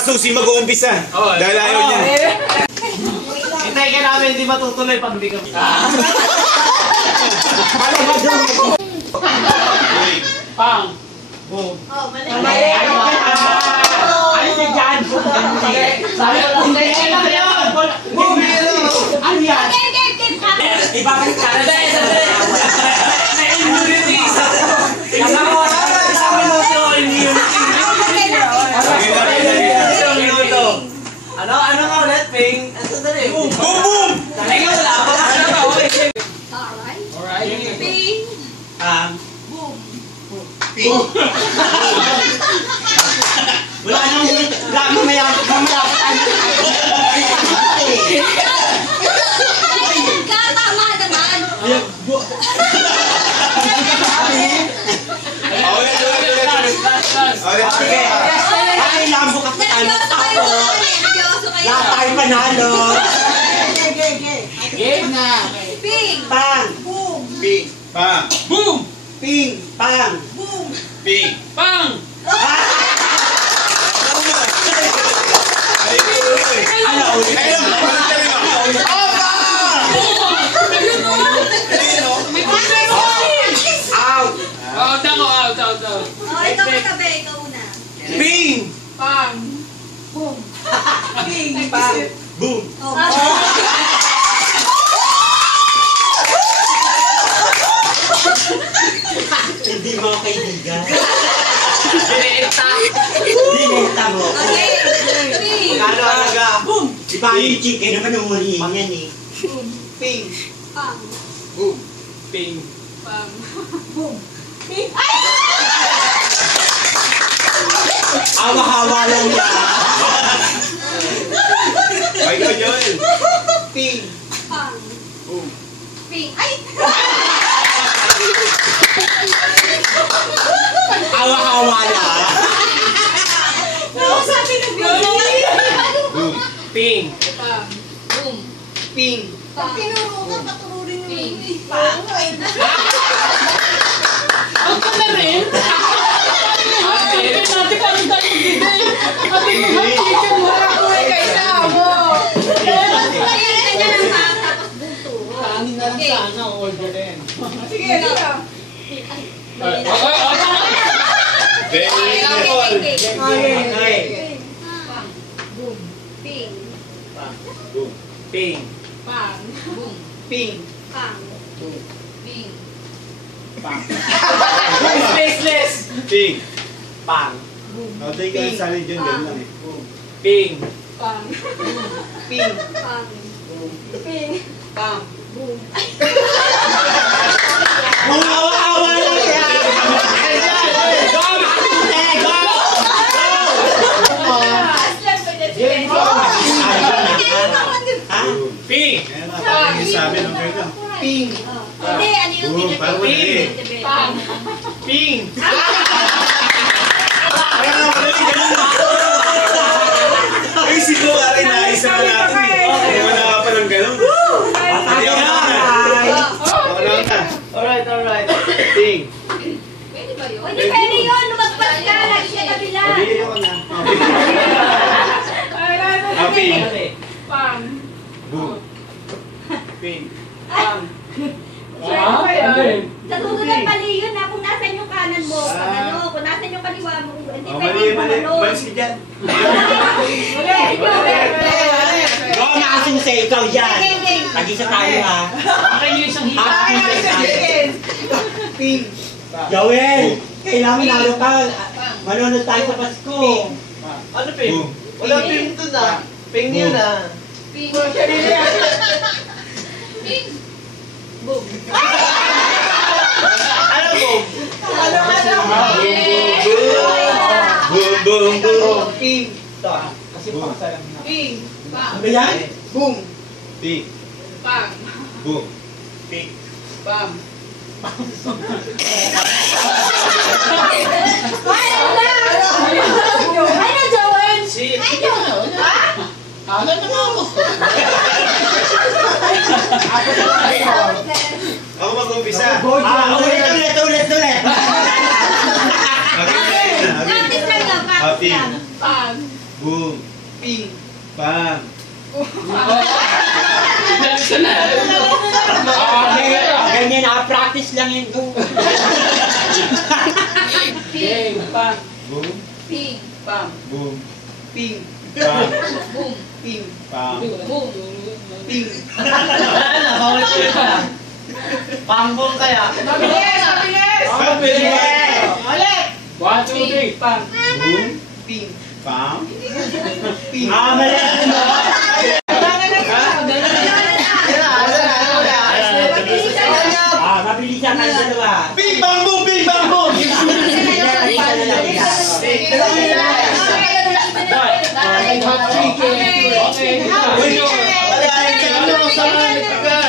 kasusi mag-uumpisa. Dahil ayaw niya. Hintay ka namin, hindi matutuloy pag hindi ka... Pang. Boom. Oh, mali. Ano si Jan? Sabi ko lang. Ano yan? Ibabalik ka na. May immunity. Isang minuto, immunity. Ano nga ulit, Ping? Ano dali? Boom! Boom! Talaga wala pa. Ano ka? Alright. Ping. Boom. Ping. Wala nang mamayang. Tama naman. Ay, lambo ka pa tayo. Lahat tayo panalo. Game na. Ping. Pang. Boom. Ping. Pang. Boom. Ping. Pang. Boom. Ping. Pang. Ano ulit? Out. Oh, ikaw katabi. Ikaw una. Ping. Pang. Boom. Ping. Pang. Boom. Oh. Hindi mo kaibigan. Okay. Ping. Kano alaga? Boom. Iba yung chicken naman ang hulihin yan eh. Boom. Ping. Pang. Boom. Ping. Pang. Boom. Ping. Ay! Awa-hawa lang yan. Ay, ikaw, Joel. Ping. Pang. Boom. Ping. Ay! Awa-hawa lang. Sabi na Boom. Ping. Pang. Boom. Ping. Pag tinuro ka, patururin mo yun eh. Pang. Ang ka na rin? Hatiin natin kami tayo dito eh. Hatiin mo hatiin mo. Wala kayo mo. Kaya kanya ng pang, tapos buto. Kanin na lang sana, order din. Sige, ikaw. Very good. Okay. Pang. Boom. Ping. Boom. Ping. Pang. Boom. Ping. Pang. Ping. Pang. Spaceless. Ping. Pang. O, tayo ka salad dyan. Ganun lang eh. Ping. Pang. Ping. Pang. Ping. Pang. Boom. Awa-awa lang yan. Go! Go! Ping. Kaya nga, parang yung sabi ng kayo. Ping. Hindi, ano yung Boom. Parang madali. Pang. Ping. Kaya nga, madali. Ganun na. Ay, siguro ka rin naisa na natin eh. Kaya wala ka pa ng ganun. Hindi ako na. Ako lang na. Alright. Ping. Pwede ba yun? Hindi pwede yun. Lumagpas ka. Lagi ka kabila. Pabili ako na. Ping. Pang. Boom. Ping. Pang. Sa susunod pali yun na kung nasan yung kanan mo. Kung nasan yung kaliwa mo. Hindi O, pwede mali. yung panalo. Malis ka dyan. Go, nakasin sa ikaw yan. Tag-isa tayo ha. Akin yung isang hita. Ping. Joel, kailangan nalo ka. Manonood tayo sa Pasko. Ano ping? Boom. Wala ping doon ah. Ping yun ah. Ping. Ping. Boom. Ano boom? Boom. Ping. Kasi pakasalam na. Ping. Pang. Ano yan? Boom. Ping. Pang. Boom. Ping. Pang. Ano, Joel? Ano naman ako? Ako mag-umpisa. Ulit. Practice lang yun. Practice Ping. lang. Pang. Boom. Ping. Bang. Ganyan, naka-practice lang yun. Game, pang, Boom. Ping. pang, Boom. Ping. Bang. Boom. Ping. Bang. Boom. Ping. Bawal ko yun ah. Pangbong kaya. Mabilis! Mabilis! Ulit! 1, 2, 3, pang. Boom. Ping. Bang. Ping. Mali. Mabilisan ka na dalawa. Bing bang boom. Bing bang boom. Okay, hot chicken. Okay, Wala. Ano sa mga